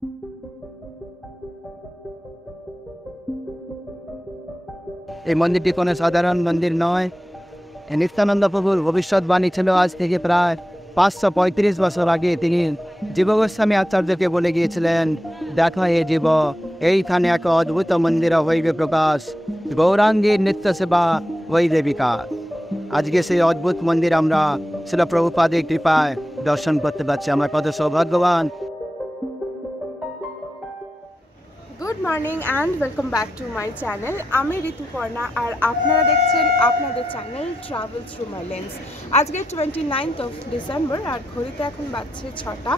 এই মন্দিরটি কোনো সাধারণ মন্দির নয়। নিত্যানন্দ প্রভুর ভবিষ্যৎবাণী ছিল আজ থেকে প্রায় 535 বছর আগে। তিনি জীব গোস্বামী আচার্যকে বলে গিয়েছিলেন, দেখো হে জীব, এইখানে এক অদ্ভুত মন্দির হইবে প্রকাশ, গৌরাঙ্গীর নিত্য সেবা হইবে বিকাশ। আজকে সেই অদ্ভুত মন্দির আমরা শিল প্রভুপাদের কৃপায় দর্শন করতে পারছি। আমরা কত সৌভাগ্যবান। Good morning and welcome back to my channel. আমি ঋতুপর্ণা আর আপনারা দেখছেন আপনাদের চ্যানেল ট্রাভেল থ্রু মাই লেন্স। আজকে 29th of December আর ঘড়িতে এখন বাজছে 6টা।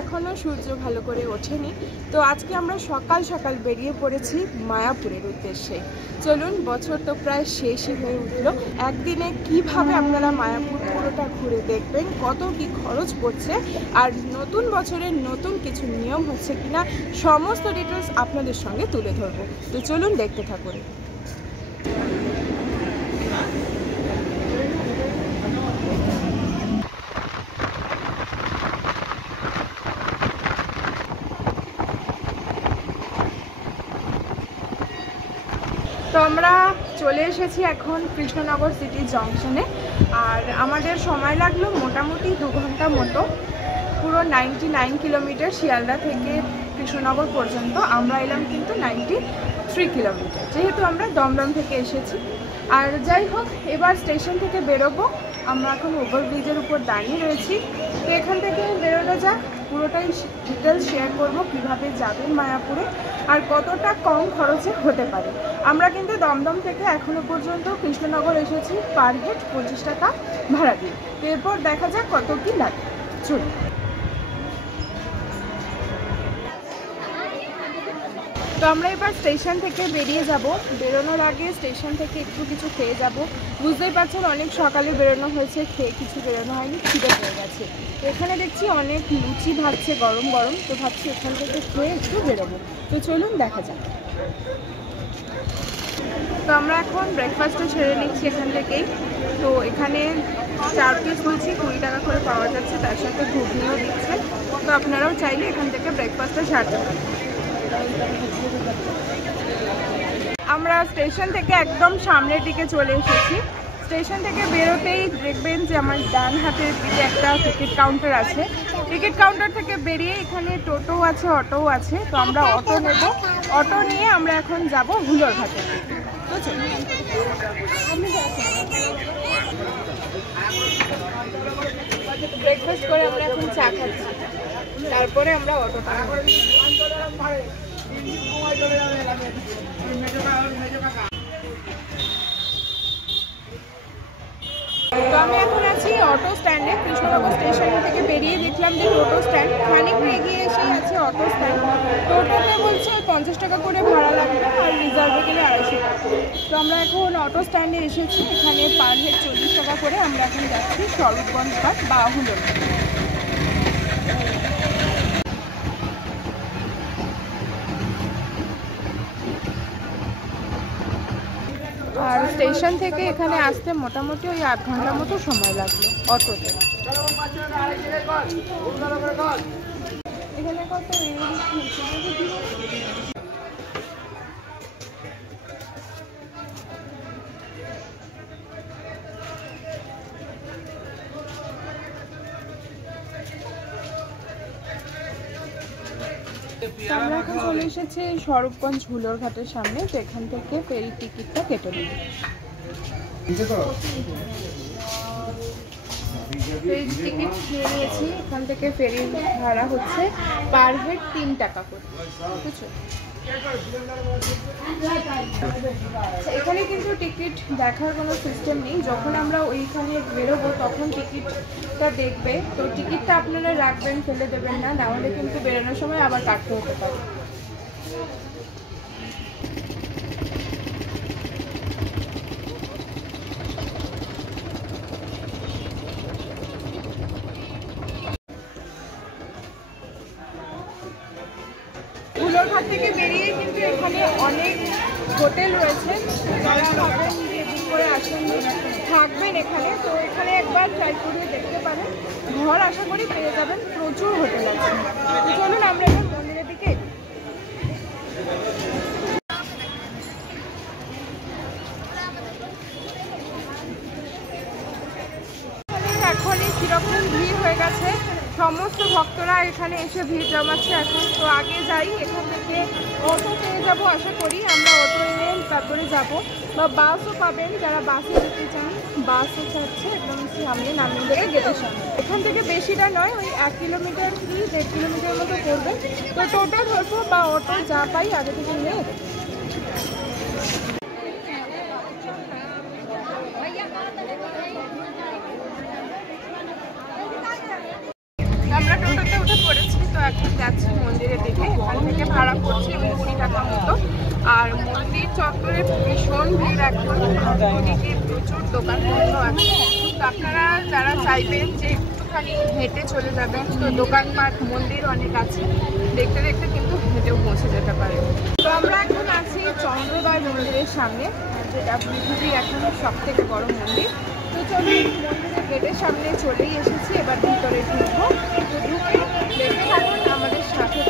এখনও সূর্য ভালো করে ওঠেনি। তো আজকে আমরা সকাল সকাল বেরিয়ে পড়েছি মায়াপুরের উদ্দেশ্যে। চলুন, বছর তো প্রায় শেষই হয়ে উঠলো। একদিনে কিভাবে আপনারা মায়াপুর পুরোটা ঘুরে দেখবেন, কত কি খরচ পড়ছে, আর নতুন বছরের নতুন কিছু নিয়ম হচ্ছে কিনা, সমস্ত ডিটেলস আপনাদের সঙ্গে তুলে ধরবো। তো চলুন দেখতে থাকুন। তো আমরা চলে এসেছি এখন কৃষ্ণনগর সিটি জংশনে। আর আমাদের সময় লাগলো মোটামুটি 2 ঘন্টা মতো। পুরো 99 কিলোমিটার শিয়ালদা থেকে কৃষ্ণনগর পর্যন্ত। আমরা এলাম কিন্তু 93 কিলোমিটার, যেহেতু আমরা দমদম থেকে এসেছি। আর যাই হোক, এবার স্টেশন থেকে বেরোবো। আমরা এখন ওভারব্রিজের উপর দাঁড়িয়ে রয়েছি। তো এখান থেকে বেরোনো যাক, পুরোটাই ডিটেলস শেয়ার করবো কীভাবে যাবেন মায়াপুরে আর কতটা কম খরচে হতে পারে। আমরা কিন্তু দমদম থেকে এখনও পর্যন্ত কৃষ্ণনগর এসেছি পার হেড 25 টাকা ভাড়া দিয়ে। তো এরপর দেখা যাক কত কী লাগে। চলুন। তো আমরা এবার স্টেশন থেকে বেরিয়ে যাব। বেরোনোর আগে স্টেশন থেকে একটু কিছু খেয়ে যাব। বুঝতেই পারছেন অনেক সকালে বেরোনো হয়েছে, খেয়ে কিছু বেরোনো হয়নি, খিদে পেয়ে গেছে। এখানে দেখছি অনেক লুচি ভাজছে গরম গরম, তো ভাবছি এখান থেকে খেয়ে একটু বেরোবো। তো চলুন দেখা যাক। তো আমরা এখন ব্রেকফাস্টও সেরে নিচ্ছি এখান থেকেই। তো এখানে 4 পিস লুচি 20 টাকা করে পাওয়া যাচ্ছে, তার সাথে ঘুগনিও দিচ্ছে। তো আপনারাও চাইলে এখান থেকে ব্রেকফাস্টটা সারতে পারেন। আমরা স্টেশন থেকে একদম সামনের দিকে চলে এসেছি। স্টেশন থেকে বেরোতেই দেখবেন যে আমার ডান হাতের দিকে একটা টিকিট কাউন্টার আছে। টিকিট কাউন্টার থেকে বেরিয়ে এখানে টোটো আছে, অটোও আছে। তো আমরা অটো নেব। অটো নিয়ে আমরা এখন যাব হুলোর ঘাটে। তো চলুন। ব্রেকফাস্ট করে আমরা এখন চা খাচ্ছি, তারপরে আমরা অটোটা নেব। তো আমি এখন আছি অটো স্ট্যান্ডে। কৃষ্ণনগর স্টেশন থেকে বেরিয়ে দেখলাম যে টোটো স্ট্যান্ড, খানিকটা এগিয়ে এসেই আছে অটো স্ট্যান্ড। টোটোতে বলছে 50 টাকা করে ভাড়া লাগবে, আর রিজার্ভে গেলে 250 টাকা। তো আমরা এখন অটো স্ট্যান্ডে এসেছি। এখানে পার হেড 40 টাকা করে। আমরা এখন যাচ্ছি স্বরূপগঞ্জ ঘাট বা হুলোর। আর স্টেশন থেকে এখানে আসতে মোটামুটি ওই 8 ঘন্টা মতো সময় লাগলো অটোতে। এখানে কত আমরা এখন চলে এসেছি স্বরূপগঞ্জ হুলোর ঘাটের সামনে। তো এখান থেকে ফেরির টিকিটটা কেটে নেব। ফেরির টিকিট নিয়ে নিয়েছি। এখান থেকে ফেরির ভাড়া হচ্ছে পার হেড 3 টাকা করে। বুঝছো, এখানে কিন্তু টিকিট দেখার কোনো সিস্টেম নেই। যখন আমরা ওইখানে বেরোবো তখন টিকিটটা দেখবে। তো টিকিটটা আপনারা রাখবেন, ফেলে দেবেন না, নাহলে কিন্তু বেরোনোর সময় আবার কাটতে হতে পারে। হুলোর ঘাট থেকে বেরিয়ে কিন্তু এখানে অনেক হোটেল রয়েছে। যারা ভাবেন যে দিন করে আসেন থাকবেন এখানে, তো এখানে একবার ট্রাই করে দেখতে পারেন। ঘর আশা করি পেয়ে যাবেন, প্রচুর হোটেল আছে। চলুন আমরা এবার মন্দিরের দিকে এখন ভিড় হয়ে গেছে, সমস্ত ভক্তরা এখানে এসে ভিড় জমাচ্ছে এখন। তো আগে যাই, এখান থেকে অটো পেয়ে যাবো আশা করি, আমরা অটো এনে তারপরে যাব, বা বাসও পাবেন যারা বাসে যেতে চান, বাসও ছাড়ছে একদম সামনে নামিয়ে দেবে গেটের সামনে। এখান থেকে বেশিটা নয়, ওই 1 কিলোমিটার কি 1.5 কিলোমিটার মতো পড়বে। তো টোটো ধরবো বা অটো যা পাই আগে থেকে নিয়ে আমরা টোটোতে উঠে পড়েছি। তো এখন যাচ্ছি মন্দিরের দিকে, এখান থেকে ভাড়া করছি 20 টাকা মতো। আর মন্দির চত্বরে ভীষণ ভিড় এখন, ওদিকে প্রচুর দোকান বন্ধ আছে। তো আপনারা যারা চাইবেন যে একটুখানি হেঁটে চলে যাবেন, তো দোকানপাট মন্দির অনেক আছে, দেখতে দেখতে কিন্তু হেঁটেও পৌঁছে যেতে পারে। তো আমরা এখন আছি চন্দ্রোদয় মন্দিরের সামনে, যেটা পৃথিবীর এখন সব থেকে বড় মন্দির। তো চলুন, মন্দিরের গেটের সামনে চলেই এসেছি, এবার ভিতরে ঢুকবো। তো ঢুকে দেখতে থাকুন আমাদের সাথে।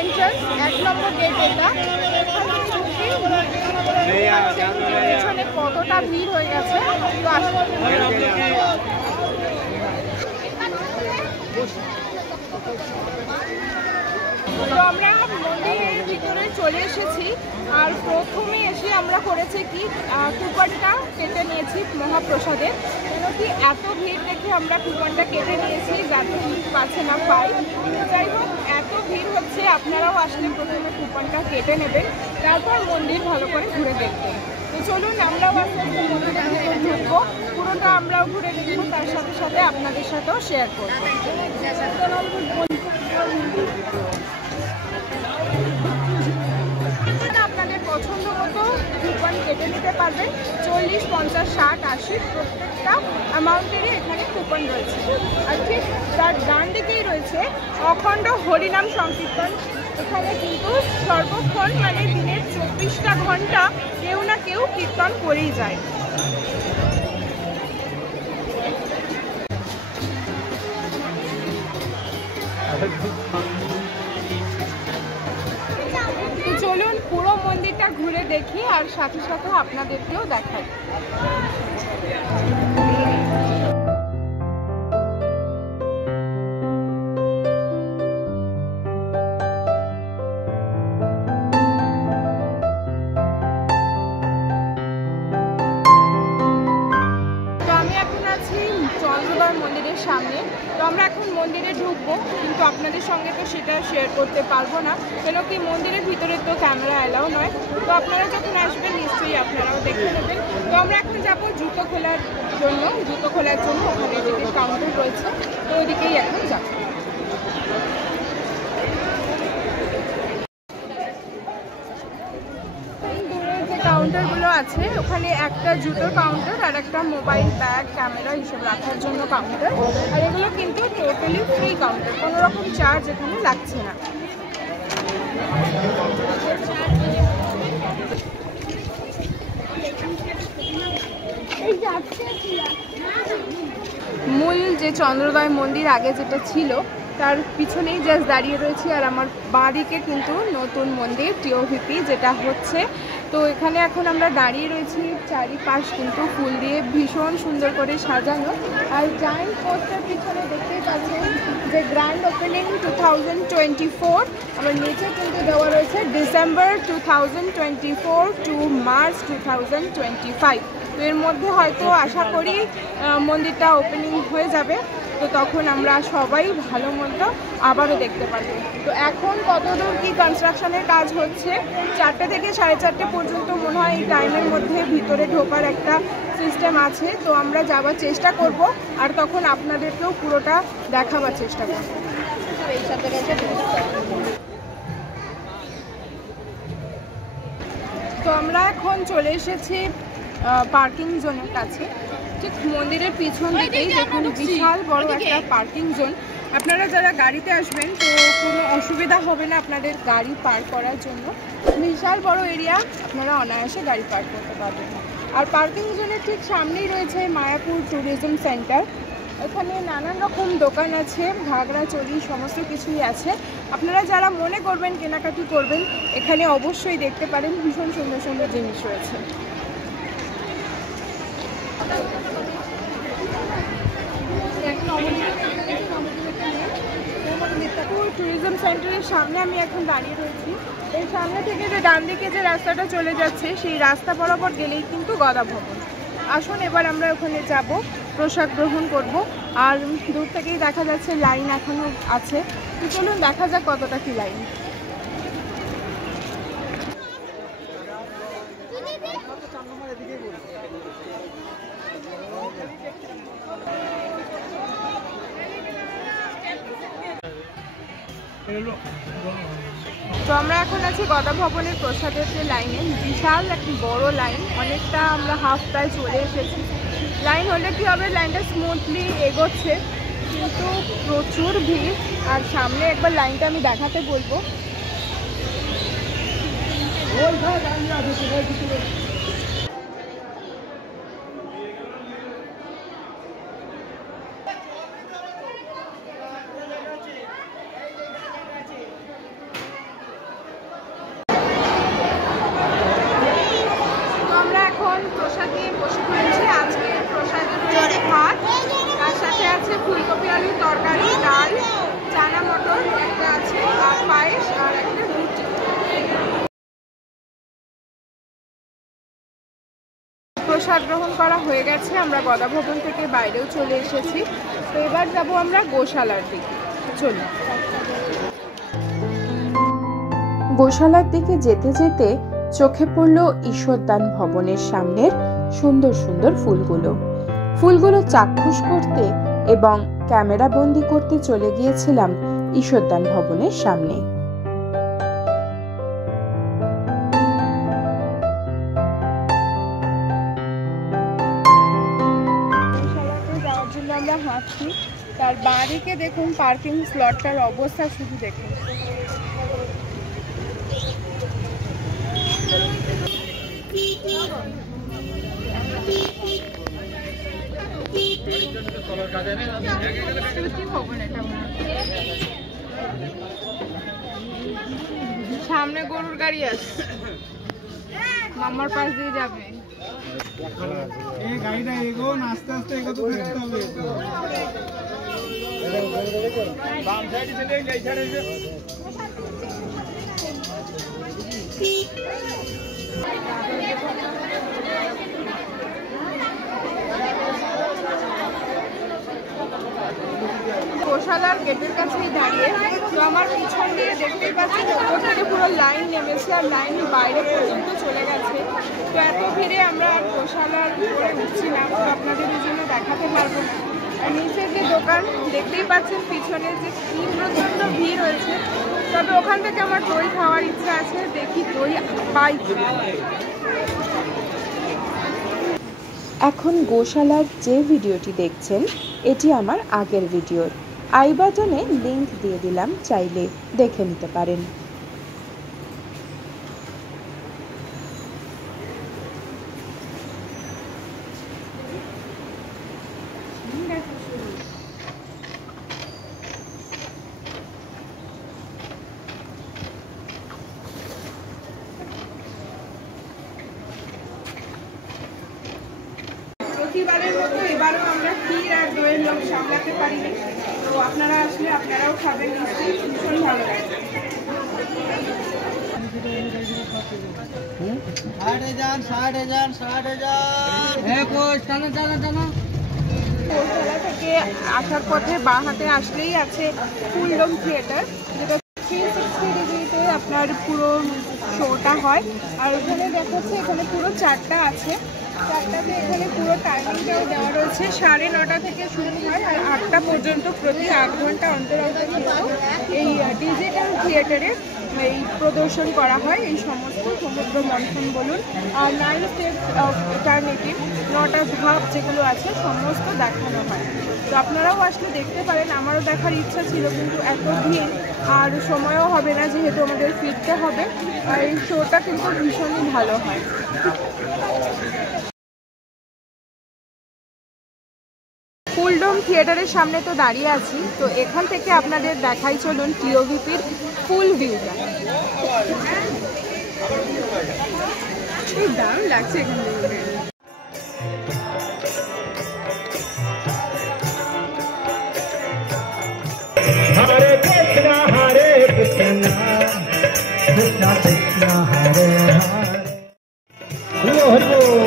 এন্ট্রান্স 1 নম্বর গেট এটা। পিছনে কতটা ভিড় হয়ে গেছে, তো তো আমরা মন্দিরের ভিতরে চলে এসেছি। আর প্রথমে এসে আমরা করেছি কি, কুপনটা কেটে নিয়েছি মহাপ্রসাদের। কেন কি এত ভিড় দেখে আমরা কুপনটা কেটে নিয়েছি, যাতে পাচ্ছে না পাই। যাই হোক, এত ভিড় হচ্ছে, আপনারাও আসলে প্রথমে কুপনটা কেটে নেবেন, তারপর মন্দির ভালো করে ঘুরে দেখবেন। তো চলুন, আমরাও আস্তে আস্তে মন্দিরের ভিতরে ঢুকবো, পুরোটা আমরাও ঘুরে দেখবো, তার সাথে সাথে আপনাদের সাথেও শেয়ার করবো। আপনাদের পছন্দ মতো কুপন কেটে নিতে পারবেন। 40, 50, 60, 80 প্রত্যেকটা অ্যামাউন্টেরই এখানে কুপন রয়েছে। আর ঠিক তার ডান দিকেই রয়েছে অখণ্ড হরিনাম সংকীর্তন। এখানে কিন্তু সর্বক্ষণ মানে দিনের 24টা ঘন্টা কেউ না কেউ কীর্তন করেই যায়। চলুন পুরো মন্দিরটা ঘুরে দেখি, আর সাথে সাথে আপনাদেরকেও দেখাই। চন্দ্রোদয় মন্দিরের সামনে। তো আমরা এখন মন্দিরে ঢুকবো, কিন্তু আপনাদের সঙ্গে তো সেটা শেয়ার করতে পারবো না, কেন কি মন্দিরের ভিতরে তো ক্যামেরা অ্যালাউ নয়। তো আপনারা যখন আসবেন নিশ্চয়ই আপনারাও দেখে নেবেন। তো আমরা এখন যাবো জুতো খোলার জন্য, ওখানে টিকিট কাউন্টার রয়েছে, তো ওইদিকেই এখন যাবো। কাউন্টারগুলো আছে, ওখানে একটা জুতোর কাউন্টার আর একটা মোবাইল, ব্যাগ, ক্যামেরা এইসব রাখার জন্য কাউন্টার। আর এগুলো কিন্তু টোটালি ফ্রি কাউন্টার, কোনো রকম চার্জ এখানে লাগছে না। মূল যে চন্দ্রোদয় মন্দির আগে যেটা ছিল, তার পিছনেই জাস্ট দাঁড়িয়ে রয়েছি। আর আমার বাঁদিকে কিন্তু নতুন মন্দির টিওভিপি যেটা হচ্ছে। তো এখানে এখন আমরা দাঁড়িয়ে রয়েছি, চারিপাশ কিন্তু ফুল দিয়ে ভীষণ সুন্দর করে সাজানো। আর জায়েন্ট পোস্টার পিছনে দেখতেই পাচ্ছেন যে গ্র্যান্ড ওপেনিং 2024। আমার নিচে কিন্তু দেওয়া রয়েছে ডিসেম্বর 2024 টু মার্চ 2025। তো এর মধ্যে হয়তো আশা করি মন্দিরটা ওপেনিং হয়ে যাবে, তো তখন আমরা সবাই ভালো মতো আবারও দেখতে পারবো। তো এখন কতদূর কি কনস্ট্রাকশনের কাজ হচ্ছে, 4টে থেকে 4:30 পর্যন্ত মনে হয় এই টাইমের মধ্যে ভিতরে ঢোকার একটা সিস্টেম আছে। তো আমরা যাওয়ার চেষ্টা করব, আর তখন আপনাদেরকেও পুরোটা দেখাবার চেষ্টা করব। তো আমরা এখন চলে এসেছি পার্কিং জোনের কাছে। ঠিক মন্দিরের পিছন দিকেই দেখুন বিশাল বড় একটা পার্কিং জোন। আপনারা যারা গাড়িতে আসবেন তো কোনো অসুবিধা হবে না আপনাদের গাড়ি পার্ক করার জন্য। বিশাল বড় এরিয়া, আপনারা অনায়াসে গাড়ি পার্ক করতে পারবেন। আর পার্কিং জোনের ঠিক সামনেই রয়েছে মায়াপুর ট্যুরিজম সেন্টার। এখানে নানান রকম দোকান আছে, ঘাগরা চড়ি সমস্ত কিছুই আছে। আপনারা যারা মনে করবেন কেনাকাটি করবেন এখানে অবশ্যই দেখতে পারেন, ভীষণ সুন্দর সুন্দর জিনিস রয়েছে। ট্যুরিজম সেন্টারের সামনে আমি এখন দাঁড়িয়ে রয়েছি। এই সামনে থেকে যে ডান দিকে যে রাস্তাটা চলে যাচ্ছে সেই রাস্তা বরাবর গেলেই কিন্তু গদা ভবন। আসুন এবার আমরা ওখানে যাব, প্রসাদ গ্রহণ করব। আর দূর থেকেই দেখা যাচ্ছে লাইন এখনো আছে, তো চলুন দেখা যাক কতটা কি লাইন। তো আমরা এখন আছি গদা ভবনের প্রসাদের যে লাইনে, বিশাল একটা বড় লাইন, অনেকটা আমরা হাফ প্রায় চলে এসেছি। লাইন হলে কি হবে, লাইনটা স্মুথলি এগোচ্ছে, কিন্তু প্রচুর ভিড়। আর সামনে একবার লাইনটা আমি দেখাতে বলবো। প্রসাদ নিয়ে বসে পড়েছি। আজকে প্রসাদের রয়েছে ভাত, তার সাথে আছে ফুলকপি আলুর তরকারি, ডাল, চানা মটর একটা আছে, আর পায়েস আর একটা রুটি। প্রসাদ গ্রহণ করা হয়ে গেছে, আমরা গদা ভবন থেকে বাইরেও চলে এসেছি। তো এবার যাব আমরা গোশালার দিকে, চলুন। গোশালার দিকে যেতে যেতে চোখে পড়ল ঈশ্বরদান ভবনের সামনের সুন্দর সুন্দর ফুলগুলো চাক্ষুষ করতে এবং ক্যামেরা বন্দি করতে চলে গিয়েছিলাম ঈশ্বরদান ভবনের সামনে। যাওয়ার জন্য আমরা হাঁটছি, তার বাড়িকে দেখুন পার্কিং স্লটটার অবস্থা শুধু দেখুন। সামনে গরুর গাড়ি আছে, মামার পাশ দিয়ে যাবে। এই গাড়িটা এগো, আস্তে আস্তে এগোতে থাকতে হবে। বাম সাইডে চলে এই সাইডে গোশালার গেটের কাছেই দাঁড়িয়ে। তো আমার পিছন দিয়ে দেখতেই পাচ্ছেন ওপর থেকে পুরো লাইন নেমেছে, আর লাইন বাইরে পর্যন্ত চলে গেছে। তো এত ভিড়ে আমরা আর গোশালার উপরে উঠছি না, তো আপনাদের এই জন্য দেখাতে পারবো না। আর নিচের যে দোকান দেখতেই পাচ্ছেন পিছনে যে কি প্রচণ্ড ভিড় হয়েছে। তবে ওখান থেকে আমার দই খাওয়ার ইচ্ছা আছে, দেখি দই পাই। এখন গোশালার যে ভিডিওটি দেখছেন এটি আমার আগের ভিডিওর, আই বাটনে লিংক দিয়ে দিলাম, চাইলে দেখে নিতে পারেন। প্রতিবারের মতো এবারও আমরা ক্ষীর আর দইয়ের লোক সামলাতে পারিনি। তো আপনারা আসলে আপনারাও খাবেন, নিশ্চয়ই ভীষণ ভালো লাগবে। কোলতলা থেকে আসার পথে বাঁ হাতে আসলেই আছে ফুলডম থিয়েটার, যেটা 360 ডিগ্রিতে আপনার পুরো শোটা হয়। আর ওখানে দেখাচ্ছে এখানে পুরো 4টা আছে, 4টাতে এখানে পুরো টাইমিংটাও দেওয়া রয়েছে। 9:30 থেকে শুরু হয় আর 8টা পর্যন্ত, প্রতি 8 ঘন্টা অন্তর অন্তর কিন্তু এই ডিজিটাল থিয়েটারে এই প্রদর্শন করা হয়। এই সমস্ত সমুদ্র মন্থন বলুন আর 9 স্টেপস অফ ইটারনিটি, 9টা ধাপ যেগুলো আছে সমস্ত দেখানো হয়। তো আপনারাও আসলে দেখতে পারেন, আমারও দেখার ইচ্ছা ছিল কিন্তু এত ভিড় আর সময়ও হবে না, যেহেতু আমাদের ফিরতে হবে। আর এই শোটা কিন্তু ভীষণই ভালো হয়। ফুলডম থিয়েটারের সামনে তো দাঁড়িয়ে আছি, তো এখান থেকে আপনাদের দেখাই চলুন টিওভিপির ফুল ভিউটা। দারুণ লাগছে এখান থেকে। हरे कृष्ण कृष्ण कृष्ण हरे हरे हरि बोल।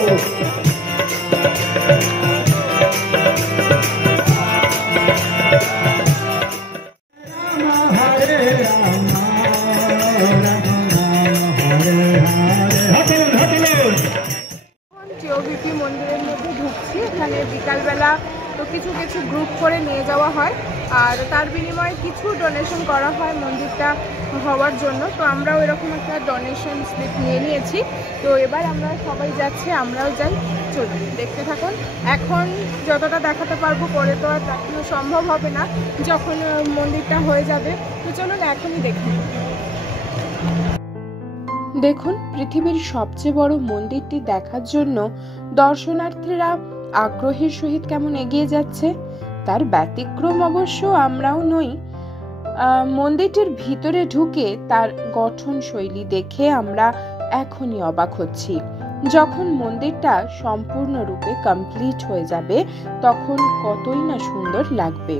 টিওভিপি মন্দিরের মধ্যে ঢুকছি। এখানে বিকালবেলা তো কিছু কিছু গ্রুপ করে নিয়ে যাওয়া হয়, আর তার বিনিময়ে কিছু ডোনেশন করা হয় মন্দিরটা হওয়ার জন্য। তো আমরাও এরকম একটা ডোনেশন স্লিপ নিয়ে নিয়েছি। তো এবার আমরা সবাই যাচ্ছি, আমরাও যাই, চলুন দেখতে থাকুন। এখন যতটা দেখাতে পারবো, পরে তো আর দেখানো সম্ভব হবে না যখন মন্দিরটা হয়ে যাবে। তো চলুন এখনই দেখি। দেখুন, পৃথিবীর সবচেয়ে বড় মন্দিরটি দেখার জন্য দর্শনার্থীরা আগ্রহের সহিত কেমন এগিয়ে যাচ্ছে। তার ব্যতিক্রম অবশ্য আমরাও নই। মন্দিরটির ভিতরে ঢুকে তার গঠন শৈলী দেখে আমরা এখনই অবাক হচ্ছি। যখন মন্দিরটা সম্পূর্ণরূপে কমপ্লিট হয়ে যাবে তখন কতই না সুন্দর লাগবে।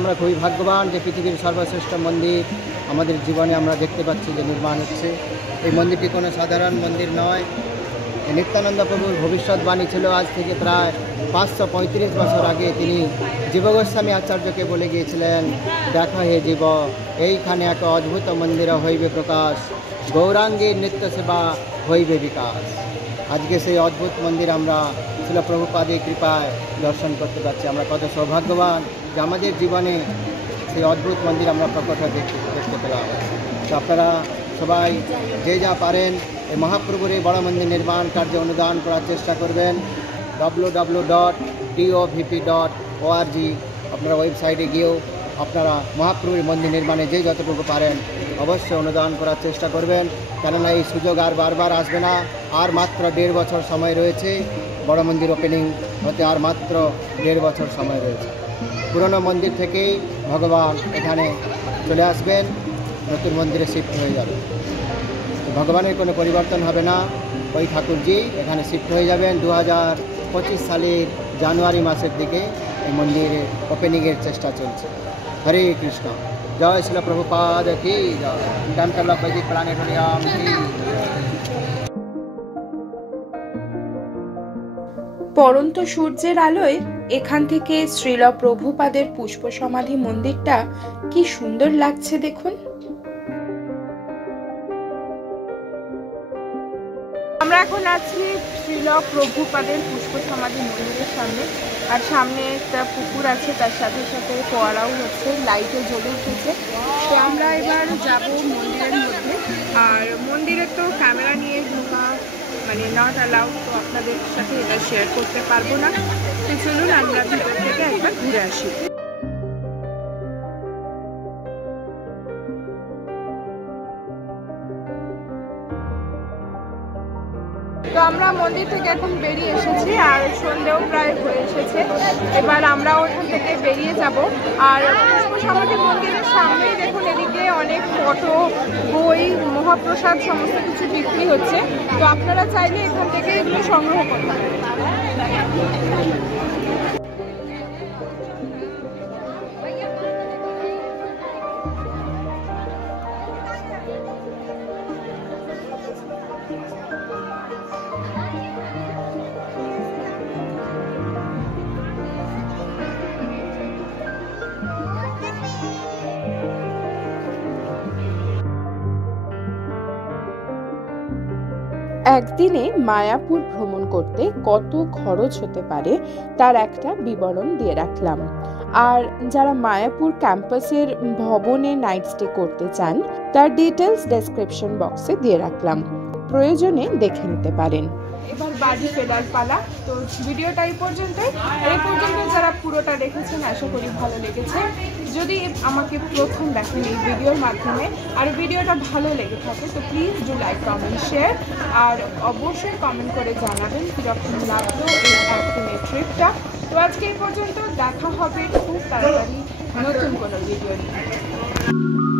আমরা খুবই ভাগ্যবান যে পৃথিবীর সর্বশ্রেষ্ঠ মন্দির আমাদের জীবনে আমরা দেখতে পাচ্ছি যে নির্মাণ হচ্ছে। এই মন্দিরটি কোনো সাধারণ মন্দির নয়। নিত্যানন্দ প্রভুর ভবিষ্যৎবাণী ছিল আজ থেকে প্রায় 535 বছর আগে। তিনি জীবগোস্বামী আচার্যকে বলে গিয়েছিলেন, দেখা হে জীব, এইখানে এক অদ্ভুত মন্দির হইবে প্রকাশ, গৌরাঙ্গীর নিত্য সেবা হইবে বিকাশ। আজকে সেই অদ্ভুত মন্দির আমরা ছিল প্রভুপাদের কৃপায় দর্শন করতে পারছি। আমরা কত সৌভাগ্যবান যে আমাদের জীবনে সেই অদ্ভুত মন্দির আমরা প্রকট দেখতে পেলাম। তো আপনারা সবাই যে যা পারেন এই মহাপ্রভুর এই বড় মন্দির নির্মাণ কার্যে অনুদান করার চেষ্টা করবেন। www.tovp.org আপনারা ওয়েবসাইটে গিয়েও আপনারা মহাপ্রভুর মন্দির নির্মাণে যে যতটুকু পারেন অবশ্যই অনুদান করার চেষ্টা করবেন, কেননা এই সুযোগ আর বারবার আসবে না। আর মাত্র 1.5 বছর সময় রয়েছে, বড় মন্দির ওপেনিং হতে আর মাত্র 1.5 বছর সময় রয়েছে। পুরনো মন্দির থেকেই ভগবান এখানে চলে আসবেন, নতুন মন্দিরে শিফট হয়ে যাবে। ভগবানের কোনো পরিবর্তন হবে না, ওই ঠাকুরজি এখানে শিফট হয়ে যাবেন। 2025 সালের জানুয়ারি মাসের দিকে এই মন্দিরে ওপেনিংয়ের চেষ্টা চলছে। হরে কৃষ্ণ, জয় শিল প্রভুপাদ কি জয়, টেম্পল অফ বৈদিক প্ল্যানেটোরিয়াম কি। পরন্ত সূর্যের আলোয় এখান থেকে শ্রীল প্রভুপাদের পুষ্প সমাধি মন্দিরটা কি সুন্দর লাগছে দেখুন। আমরা এখন আছি শ্রীল প্রভুপাদের পুষ্প সমাধি মন্দিরের সামনে, আর সামনে একটা পুকুর আছে, তার সাথে সাথে ফোয়ারাও হচ্ছে, লাইটও জ্বলে উঠেছে। তো আমরা এবার যাব মন্দিরের মধ্যে। আর মন্দিরে তো ক্যামেরা নিয়ে ঢোকা মানে নট অ্যালাউড, তো আপনাদের সাথে এটা শেয়ার করতে পারবো না। তো চলুন আমরা ভিতর থেকে একবার ঘুরে আসি। তো আমরা মন্দির থেকে এখন বেরিয়ে এসেছি, আর সন্ধ্যেও প্রায় হয়ে এসেছে। এবার আমরা ওখান থেকে বেরিয়ে যাব। আর পুষ্প সমাধি মন্দিরের সামনেই দেখুন এদিকে অনেক ফটো, বই, মহাপ্রসাদ সমস্ত কিছু বিক্রি হচ্ছে। তো আপনারা চাইলে এখান থেকে এগুলো সংগ্রহ করতে পারেন। একদিনে মায়াপুর ভ্রমণ করতে কত খরচ হতে পারে তার একটা বিবরণ দিয়ে রাখলাম। আর যারা মায়াপুর ক্যাম্পাসের ভবনে নাইট স্টে করতে চান তার ডিটেলস ডেসক্রিপশন বক্সে দিয়ে রাখলাম, প্রয়োজনে দেখে নিতে পারেন। এবার বাড়ি ফেরার পালা। তো ভিডিওটা এই পর্যন্তই। এই পর্যন্ত যারা পুরোটা দেখেছেন আশা করি ভালো লেগেছে। যদি আমাকে প্রথম দেখেন এই ভিডিওর মাধ্যমে আর ভিডিওটা ভালো লেগে থাকে তো please do like, comment, share আর অবশ্যই কমেন্ট করে জানাবেন কীরকম লাগলো এই একদিনের ট্রিপটা। তো আজকে এই পর্যন্ত, দেখা হবে খুব তাড়াতাড়ি নতুন কোনো ভিডিও নিয়ে।